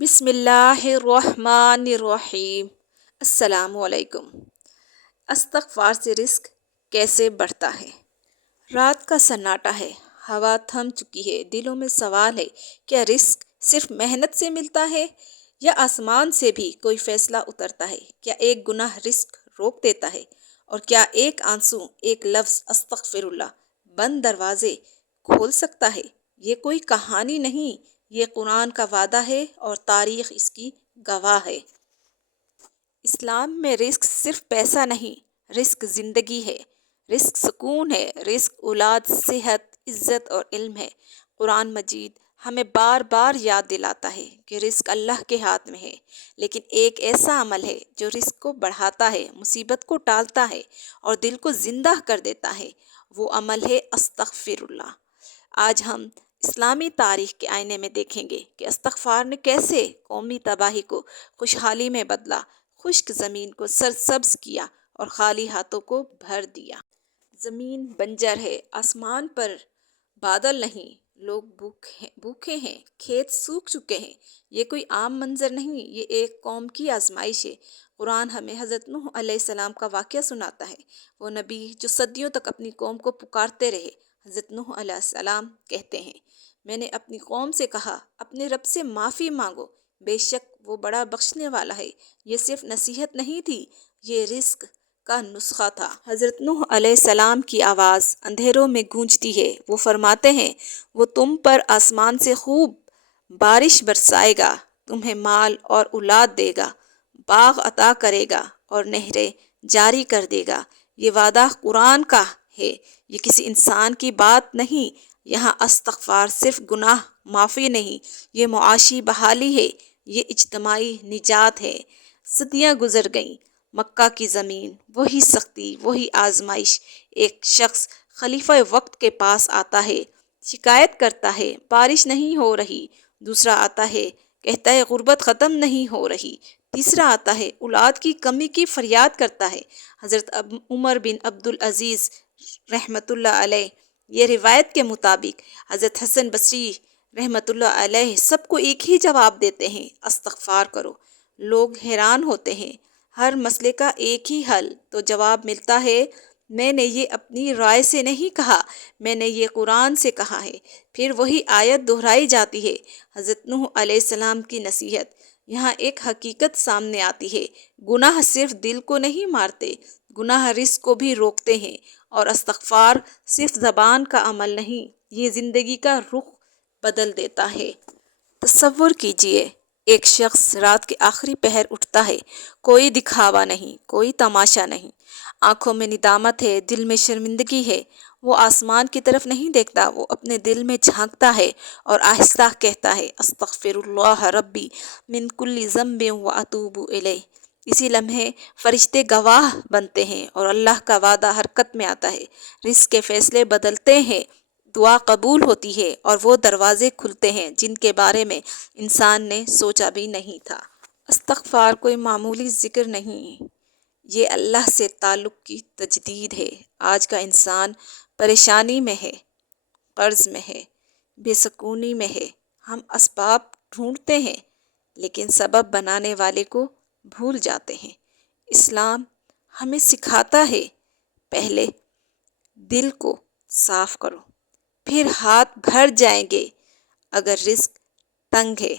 بسم اللہ الرحمن الرحیم۔ السلام علیکم۔ استغفار سے رزق کیسے بڑھتا ہے؟ رات کا سناٹا ہے، ہوا تھم چکی ہے، دلوں میں سوال ہے، کیا رزق صرف محنت سے ملتا ہے یا آسمان سے بھی کوئی فیصلہ اترتا ہے؟ کیا ایک گناہ رزق روک دیتا ہے؟ اور کیا ایک آنسو، ایک لفظ استغفر اللہ بند دروازے کھول سکتا ہے؟ یہ کوئی کہانی نہیں، یہ قرآن کا وعدہ ہے اور تاریخ اس کی گواہ ہے۔ اسلام میں رزق صرف پیسہ نہیں، رزق زندگی ہے، رزق سکون ہے، رزق اولاد، صحت، عزت اور علم ہے۔ قرآن مجید ہمیں بار بار یاد دلاتا ہے کہ رزق اللہ کے ہاتھ میں ہے، لیکن ایک ایسا عمل ہے جو رزق کو بڑھاتا ہے، مصیبت کو ٹالتا ہے اور دل کو زندہ کر دیتا ہے۔ وہ عمل ہے استغفر اللہ۔ آج ہم اسلامی تاریخ کے آئینے میں دیکھیں گے کہ استغفار نے کیسے قومی تباہی کو خوشحالی میں بدلا، خشک زمین کو سرسبز کیا اور خالی ہاتھوں کو بھر دیا۔ زمین بنجر ہے، آسمان پر بادل نہیں، لوگ بھوکے ہیں، کھیت سوکھ چکے ہیں۔ یہ کوئی عام منظر نہیں، یہ ایک قوم کی آزمائش ہے۔ قرآن ہمیں حضرت نوح علیہ السلام کا واقعہ سناتا ہے، وہ نبی جو صدیوں تک اپنی قوم کو پکارتے رہے۔ حضرت نوح علیہ السلام کہتے ہیں، میں نے اپنی قوم سے کہا، اپنے رب سے معافی مانگو، بے شک وہ بڑا بخشنے والا ہے۔ یہ صرف نصیحت نہیں تھی، یہ رزق کا نسخہ تھا۔ حضرت نوح علیہ السلام کی آواز اندھیروں میں گونجتی ہے، وہ فرماتے ہیں، وہ تم پر آسمان سے خوب بارش برسائے گا، تمہیں مال اور اولاد دے گا، باغ عطا کرے گا اور نہریں جاری کر دے گا۔ یہ وعدہ قرآن کا ہے، یہ کسی انسان کی بات نہیں۔ یہاں استغفار صرف گناہ معافی نہیں، یہ معاشی بحالی ہے، یہ اجتماعی نجات ہے۔ صدیاں گزر گئیں، مکہ کی زمین، وہی سختی، وہی آزمائش۔ ایک شخص خلیفہ وقت کے پاس آتا ہے، شکایت کرتا ہے بارش نہیں ہو رہی۔ دوسرا آتا ہے، کہتا ہے غربت ختم نہیں ہو رہی۔ تیسرا آتا ہے، اولاد کی کمی کی فریاد کرتا ہے۔ حضرت عمر بن عبد العزیز رحمۃ اللہ علیہ، یہ روایت کے مطابق حضرت حسن بصری رحمۃ اللہ علیہ سب کو ایک ہی جواب دیتے ہیں، استغفار کرو۔ لوگ حیران ہوتے ہیں، ہر مسئلے کا ایک ہی حل، تو جواب ملتا ہے، میں نے یہ اپنی رائے سے نہیں کہا، میں نے یہ قرآن سے کہا ہے۔ پھر وہی آیت دہرائی جاتی ہے، حضرت نوح علیہ السلام کی نصیحت۔ یہاں ایک حقیقت سامنے آتی ہے، گناہ صرف دل کو نہیں مارتے، گناہ رزق کو بھی روکتے ہیں، اور استغفار صرف زبان کا عمل نہیں، یہ زندگی کا رخ بدل دیتا ہے۔ تصور کیجئے، ایک شخص رات کے آخری پہر اٹھتا ہے، کوئی دکھاوا نہیں، کوئی تماشا نہیں، آنکھوں میں ندامت ہے، دل میں شرمندگی ہے۔ وہ آسمان کی طرف نہیں دیکھتا، وہ اپنے دل میں جھانکتا ہے اور آہستہ کہتا ہے، استغفر اللہ ربی من کل ذنب واتوب الیہ۔ اسی لمحے فرشتے گواہ بنتے ہیں اور اللہ کا وعدہ حرکت میں آتا ہے، رزق کے فیصلے بدلتے ہیں، دعا قبول ہوتی ہے اور وہ دروازے کھلتے ہیں جن کے بارے میں انسان نے سوچا بھی نہیں تھا۔ استغفار کوئی معمولی ذکر نہیں، یہ اللہ سے تعلق کی تجدید ہے۔ آج کا انسان پریشانی میں ہے، قرض میں ہے، بے سکونی میں ہے۔ ہم اسباب ڈھونڈتے ہیں لیکن سبب بنانے والے کو بھول جاتے ہیں۔ اسلام ہمیں سکھاتا ہے، پہلے دل کو صاف کرو، پھر ہاتھ بھر جائیں گے۔ اگر رزق تنگ ہے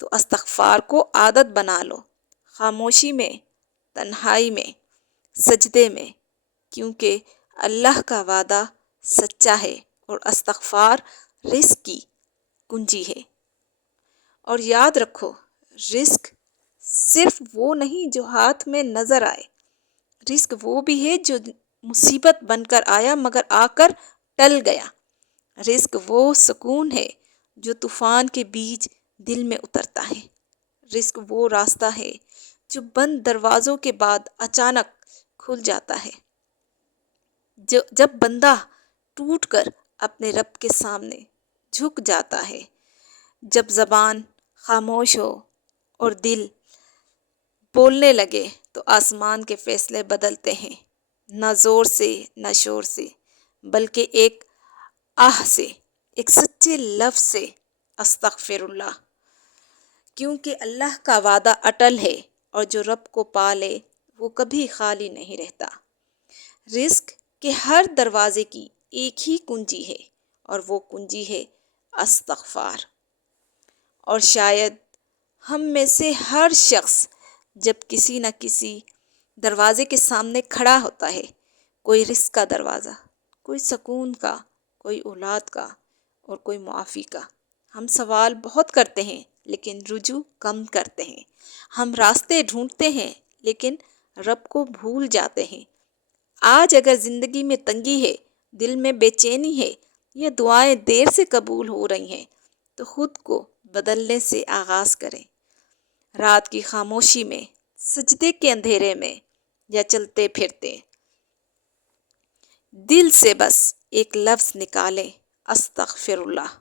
تو استغفار کو عادت بنا لو، خاموشی میں، تنہائی میں، سجدے میں، کیونکہ اللہ کا وعدہ سچا ہے اور استغفار رزق کی کنجی ہے۔ اور یاد رکھو، رزق صرف وہ نہیں جو ہاتھ میں نظر آئے، رزق وہ بھی ہے جو مصیبت بن کر آیا مگر آ کر ٹل گیا۔ رزق وہ سکون ہے جو طوفان کے بیچ دل میں اترتا ہے۔ رزق وہ راستہ ہے جو بند دروازوں کے بعد اچانک کھل جاتا ہے۔ جب بندہ ٹوٹ کر اپنے رب کے سامنے جھک جاتا ہے، جب زبان خاموش ہو اور دل بولنے لگے، تو آسمان کے فیصلے بدلتے ہیں، نہ زور سے، نہ شور سے، بلکہ ایک آہ سے، ایک سچے لفظ سے، استغفر اللہ۔ کیونکہ اللہ کا وعدہ اٹل ہے اور جو رب کو پالے وہ کبھی خالی نہیں رہتا۔ رزق کے ہر دروازے کی ایک ہی کنجی ہے اور وہ کنجی ہے استغفار۔ اور شاید ہم میں سے ہر شخص جب کسی نہ کسی دروازے کے سامنے کھڑا ہوتا ہے، کوئی رزق کا دروازہ، کوئی سکون کا، کوئی اولاد کا اور کوئی معافی کا، ہم سوال بہت کرتے ہیں لیکن رجوع کم کرتے ہیں۔ ہم راستے ڈھونڈتے ہیں لیکن رب کو بھول جاتے ہیں۔ آج اگر زندگی میں تنگی ہے، دل میں بے چینی ہے یا دعائیں دیر سے قبول ہو رہی ہیں تو خود کو بدلنے سے آغاز کریں۔ رات کی خاموشی میں، سجدے کے اندھیرے میں یا چلتے پھرتے دل سے بس ایک لفظ نکالیں، استغفر اللہ،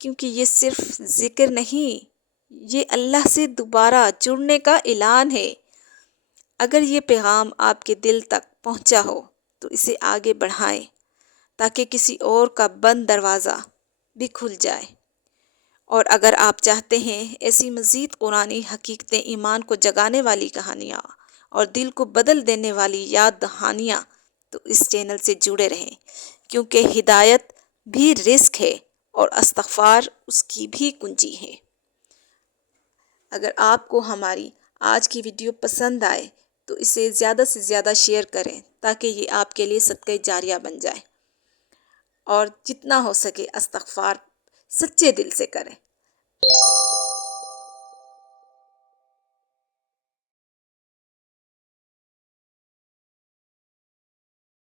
کیونکہ یہ صرف ذکر نہیں، یہ اللہ سے دوبارہ جڑنے کا اعلان ہے۔ اگر یہ پیغام آپ کے دل تک پہنچا ہو تو اسے آگے بڑھائیں تاکہ کسی اور کا بند دروازہ بھی کھل جائے۔ اور اگر آپ چاہتے ہیں ایسی مزید قرآنی حقیقتیں، ایمان کو جگانے والی کہانیاں اور دل کو بدل دینے والی یاد دہانیاں، تو اس چینل سے جڑے رہیں، کیونکہ ہدایت بھی رزق ہے اور استغفار اس کی بھی کنجی ہے۔ اگر آپ کو ہماری آج کی ویڈیو پسند آئے تو اسے زیادہ سے زیادہ شیئر کریں تاکہ یہ آپ کے لیے صدقہ جاریہ بن جائے، اور جتنا ہو سکے استغفار سچے دل سے کریں۔